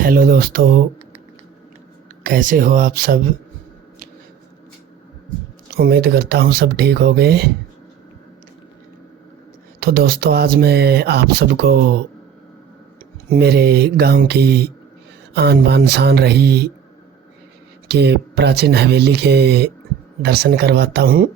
Hello दोस्तों, कैसे हो आप सब। उम्मीद करता हूँ सब ठीक हो गए। तो दोस्तों, आज मैं आप सबको मेरे गांव की आन बान शान रही के प्राचीन हवेली के दर्शन करवाता हूँ,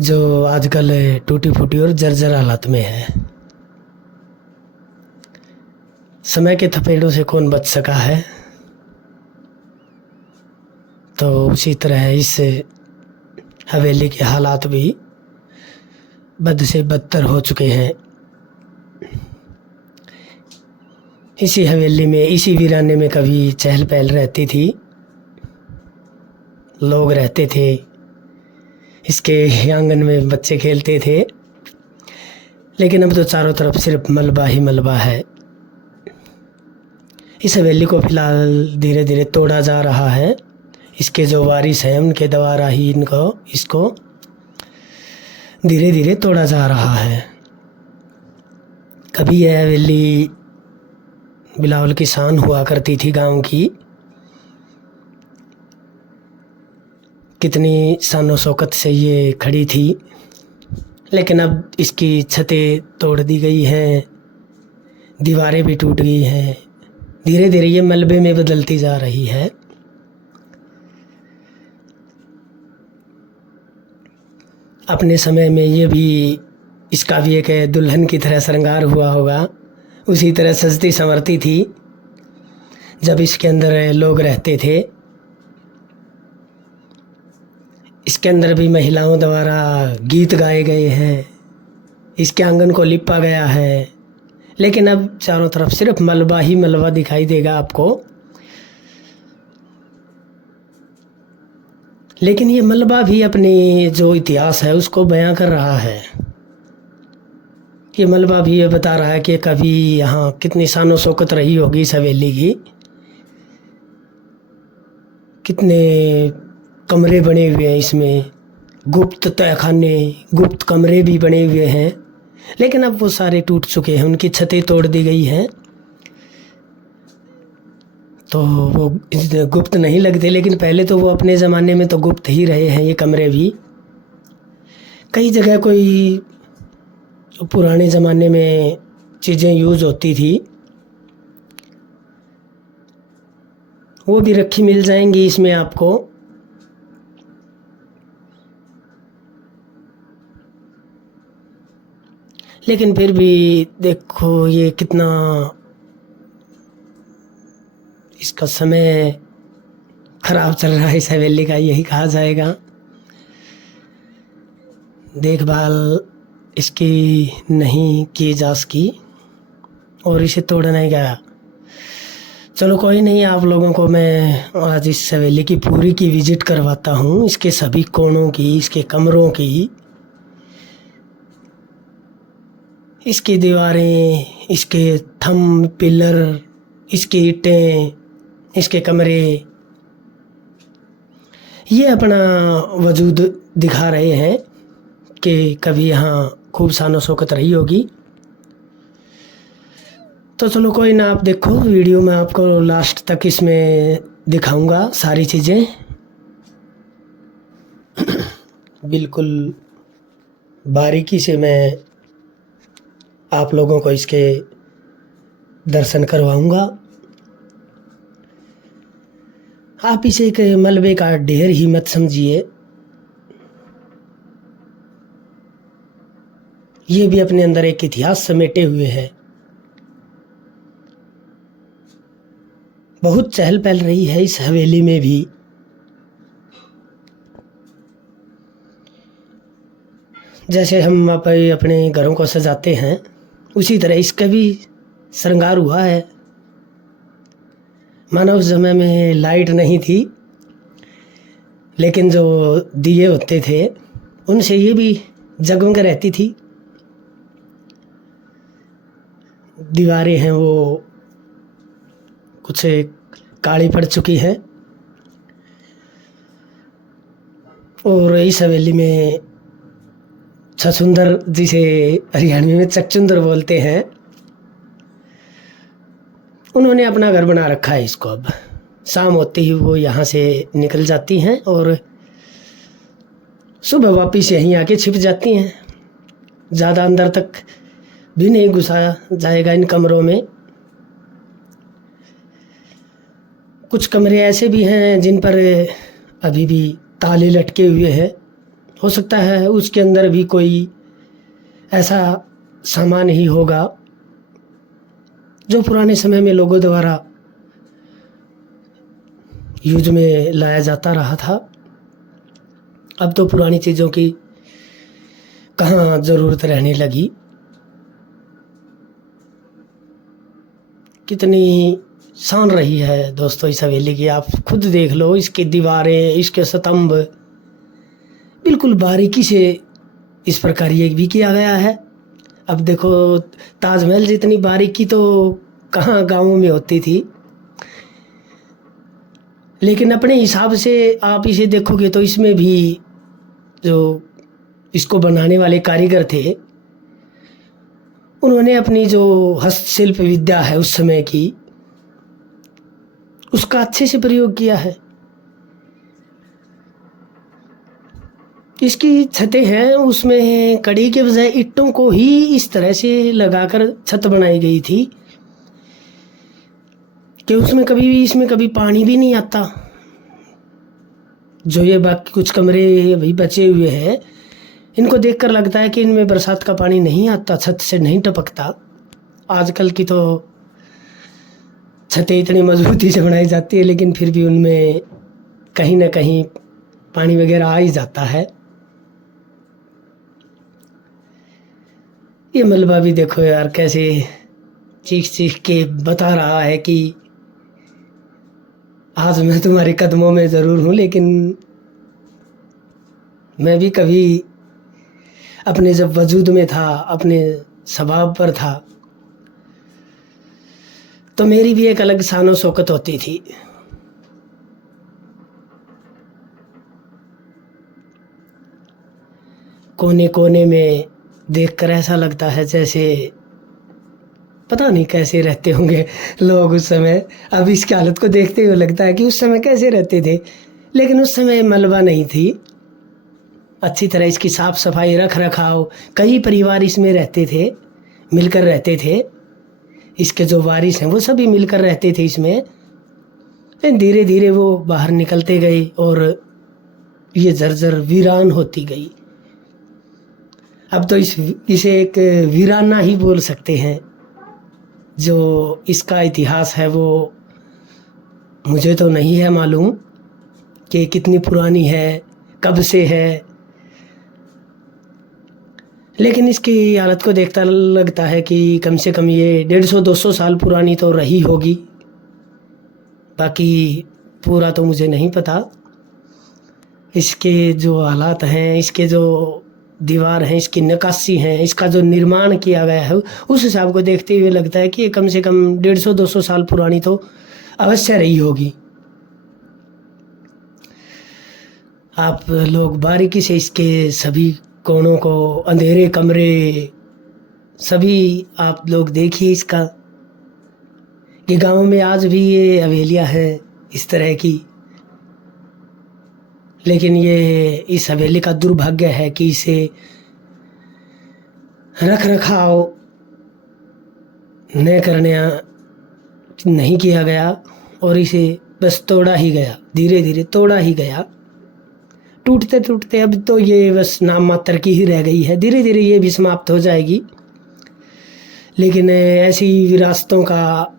जो आजकल टूटी फूटी और जर्जर हालत में है। समय के थपेड़ों से कौन बच सका है, तो उसी तरह इस हवेली के हालात भी बद से बदतर हो चुके हैं। इसी हवेली में, इसी वीराने में कभी चहल पहल रहती थी, लोग रहते थे, इसके आंगन में बच्चे खेलते थे। लेकिन अब तो चारों तरफ सिर्फ मलबा ही मलबा है। इस हवेली को फिलहाल धीरे धीरे तोड़ा जा रहा है। इसके जो वारिस हैं उनके द्वारा ही इसको धीरे धीरे तोड़ा जा रहा है। कभी यह हवेली बिलावल की शान हुआ करती थी गांव की। कितनी शानो शौकत से ये खड़ी थी, लेकिन अब इसकी छतें तोड़ दी गई हैं, दीवारें भी टूट गई हैं। धीरे धीरे ये मलबे में बदलती जा रही है। अपने समय में ये भी, इसका भी एक दुल्हन की तरह श्रृंगार हुआ होगा, उसी तरह सजती संवरती थी जब इसके अंदर लोग रहते थे। इसके अंदर भी महिलाओं द्वारा गीत गाए गए हैं, इसके आंगन को लिपा गया है। लेकिन अब चारों तरफ सिर्फ मलबा ही मलबा दिखाई देगा आपको। लेकिन ये मलबा भी अपनी जो इतिहास है उसको बयां कर रहा है। ये मलबा भी ये बता रहा है कि कभी यहाँ कितनी शानो शौकत रही होगी इस हवेली की। कितने कमरे बने हुए हैं इसमें, गुप्त तहखाने, गुप्त कमरे भी बने हुए हैं। लेकिन अब वो सारे टूट चुके हैं, उनकी छतें तोड़ दी गई हैं, तो वो गुप्त नहीं लगते। लेकिन पहले तो वो अपने ज़माने में तो गुप्त ही रहे हैं ये कमरे भी। कई जगह कोई पुराने ज़माने में चीज़ें यूज़ होती थी, वो भी रखी मिल जाएंगी इसमें आपको। लेकिन फिर भी देखो ये कितना, इसका समय खराब चल रहा है इस हवेली का, यही कहा जाएगा। देखभाल इसकी नहीं की जा सकी और इसे तोड़ा नहीं गया। चलो कोई नहीं, आप लोगों को मैं आज इस हवेली की पूरी की विजिट करवाता हूँ, इसके सभी कोनों की, इसके कमरों की, इसकी दीवारें, इसके थंब पिलर, इसकी ईंटें, इसके कमरे, ये अपना वजूद दिखा रहे हैं कि कभी यहाँ खूब शानो शौकत रही होगी। तो चलो कोई ना, आप देखो वीडियो में, आपको लास्ट तक इसमें दिखाऊंगा सारी चीज़ें। बिल्कुल बारीकी से मैं आप लोगों को इसके दर्शन करवाऊंगा। आप इसे एक मलबे का ढेर ही मत समझिए, ये भी अपने अंदर एक इतिहास समेटे हुए है। बहुत चहल पहल रही है इस हवेली में भी। जैसे हम अपने घरों को सजाते हैं, उसी तरह इसका भी श्रृंगार हुआ है। मानो उस समय में लाइट नहीं थी, लेकिन जो दिए होते थे उनसे ये भी जगमग रहती थी। दीवारें हैं वो कुछ काली पड़ चुकी है, और इस हवेली में छछुंदर, जिसे हरियाणवी में चकचुंदर बोलते हैं, उन्होंने अपना घर बना रखा है इसको। अब शाम होते ही वो यहाँ से निकल जाती हैं और सुबह वापस यहीं आके छिप जाती हैं। ज़्यादा अंदर तक भी नहीं घुसा जाएगा इन कमरों में। कुछ कमरे ऐसे भी हैं जिन पर अभी भी ताले लटके हुए हैं। हो सकता है उसके अंदर भी कोई ऐसा सामान ही होगा जो पुराने समय में लोगों द्वारा यूज में लाया जाता रहा था। अब तो पुरानी चीज़ों की कहाँ ज़रूरत रहने लगी। कितनी शान रही है दोस्तों इस हवेली की, आप खुद देख लो। इसकी दीवारें, इसके स्तंभ बिल्कुल बारीकी से इस प्रकार ये भी किया गया है। अब देखो ताजमहल जितनी बारीकी तो कहाँ गाँव में होती थी, लेकिन अपने हिसाब से आप इसे देखोगे तो इसमें भी जो इसको बनाने वाले कारीगर थे उन्होंने अपनी जो हस्तशिल्प विद्या है उस समय की, उसका अच्छे से प्रयोग किया है। इसकी छतें हैं उसमें कड़ी के बजाय ईंटों को ही इस तरह से लगाकर छत बनाई गई थी कि उसमें कभी भी, इसमें कभी पानी भी नहीं आता। जो ये बाकी कुछ कमरे अभी बचे हुए हैं इनको देखकर लगता है कि इनमें बरसात का पानी नहीं आता, छत से नहीं टपकता। आजकल की तो छतें इतनी मजबूती से बनाई जाती है लेकिन फिर भी उनमें कहीं ना कहीं पानी वगैरह आ ही जाता है। ये मलबा भी देखो यार कैसे चीख चीख के बता रहा है कि आज मैं तुम्हारे कदमों में ज़रूर हूँ, लेकिन मैं भी कभी अपने जब वजूद में था, अपने स्वभाव पर था, तो मेरी भी एक अलग शानो शौकत होती थी। कोने कोने में देखकर ऐसा लगता है जैसे पता नहीं कैसे रहते होंगे लोग उस समय। अब इसकी हालत को देखते हुए लगता है कि उस समय कैसे रहते थे, लेकिन उस समय मलबा नहीं थी। अच्छी तरह इसकी साफ सफाई, रख रखाव, कई परिवार इसमें रहते थे, मिलकर रहते थे। इसके जो वारिस हैं वो सभी मिलकर रहते थे इसमें। धीरे धीरे वो बाहर निकलते गए और ये जर्जर वीरान होती गई। अब तो इसे एक वीराना ही बोल सकते हैं। जो इसका इतिहास है वो मुझे तो नहीं है मालूम कि कितनी पुरानी है, कब से है, लेकिन इसकी हालत को देखता लगता है कि कम से कम ये 150-200 साल पुरानी तो रही होगी। बाकी पूरा तो मुझे नहीं पता। इसके जो हालात हैं, इसके जो दीवार हैं, इसकी नक्काशी हैं, इसका जो निर्माण किया गया है, उस हिसाब को देखते हुए लगता है कि ये कम से कम 150-200 साल पुरानी तो अवश्य रही होगी। आप लोग बारीकी से इसके सभी कोनों को, अंधेरे कमरे सभी आप लोग देखिए इसका, कि गाँव में आज भी ये हवेलियाँ हैं इस तरह की। लेकिन ये इस हवेली का दुर्भाग्य है कि इसे रख रखाव न करने नहीं किया गया और इसे बस तोड़ा ही गया, धीरे धीरे तोड़ा ही गया। टूटते टूटते अब तो ये बस नाम मात्र की ही रह गई है। धीरे धीरे ये भी समाप्त हो जाएगी। लेकिन ऐसी विरासतों का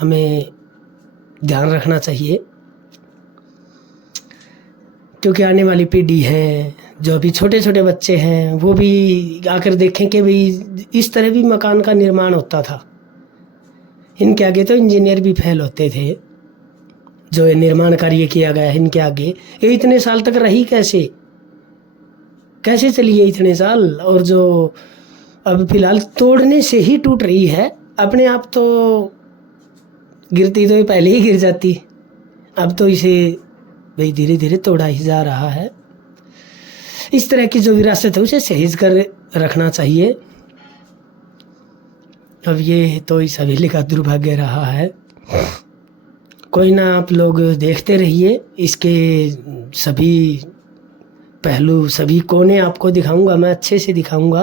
हमें ध्यान रखना चाहिए, क्योंकि आने वाली पीढ़ी है, जो अभी छोटे छोटे बच्चे हैं, वो भी आकर देखें कि भाई इस तरह भी मकान का निर्माण होता था। इनके आगे तो इंजीनियर भी फेल होते थे। जो ये निर्माण कार्य किया गया है इनके आगे, ये इतने साल तक रही कैसे चली है इतने साल। और जो अब फिलहाल तोड़ने से ही टूट रही है, अपने आप तो गिरती तो पहले ही गिर जाती। अब तो इसे भाई धीरे धीरे तोड़ा ही जा रहा है। इस तरह की जो विरासत है उसे सहेज कर रखना चाहिए। अब ये तो इस हवेली का दुर्भाग्य रहा है। कोई ना, आप लोग देखते रहिए, इसके सभी पहलू, सभी कोने आपको दिखाऊंगा मैं, अच्छे से दिखाऊंगा।